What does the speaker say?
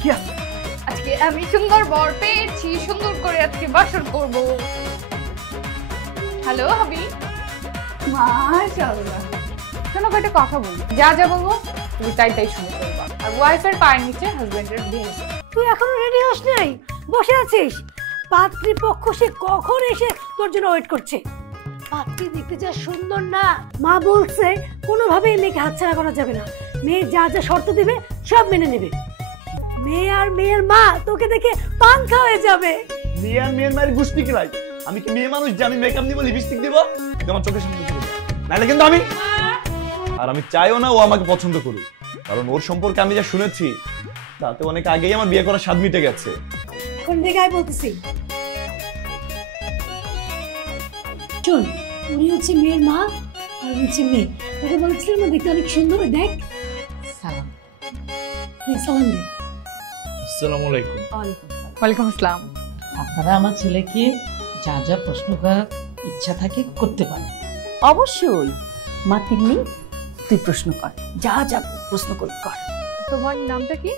কি আছে? আজকে আমি সুন্দর বর পেয়েছি, সুন্দর করে আজকে বাসর করব। হ্যালো হাবি। মাশাআল্লাহ। শোনো একটা কথা বলি, যা যা বলবো তুমি তাই তাই শুনে করবা। আর ওয়াইফের পায়ের নিচে হাজবেন্ডের বিয়ে। তুই এখনো রেডি হস নাই, বসে আছিস? পাত্রীপক্ষ সে কখন এসে তোর জন্য ওয়েট করছে। পাত্রী দেখতে যা সুন্দর না, মা বলছে কোনোভাবেই মেয়েকে হাতছাড়া করা যাবে না। মেয়ে যা যা শর্ত দিবে সব মেনে নেবে। মেয়ে আর মেয়ের মা তোকে দেখে পাঙ্খা হয়ে যাবে। মেয়ে আর মেয়ের মায়ের গুষ্টি কিলাই। আমি কি মেয়ে মানুষ যে আমি মেকআপ নিব, লিপস্টিক দিব? তোমার চোখের সামনে চলে যাবে, নাহলে কিন্তু আমি। আর আমি চাইও না ও আমাকে পছন্দ করুক, কারণ ওর সম্পর্কে আমি যা শুনেছি তাতে অনেক আগেই আমার বিয়ে করার স্বাদ মিটে গেছে। কোন দিকে আয় বলতেছি। শোন, উনি হচ্ছে মেয়ের মা আর হচ্ছে মেয়ে। ওকে বলছিলাম না দেখতে অনেক সুন্দর, দেখ। সালাম। সালাম দে। আসসালামু আলাইকুম। ওয়ালাইকুম আসসালাম। আপনারা আমার ছেলেকে যা যা প্রশ্ন করার ইচ্ছা থাকে করতে পারেন। অবশ্যই মা তিন্নি, তুই প্রশ্ন কর, যা যা প্রশ্ন কর। তোমার নামটা কি?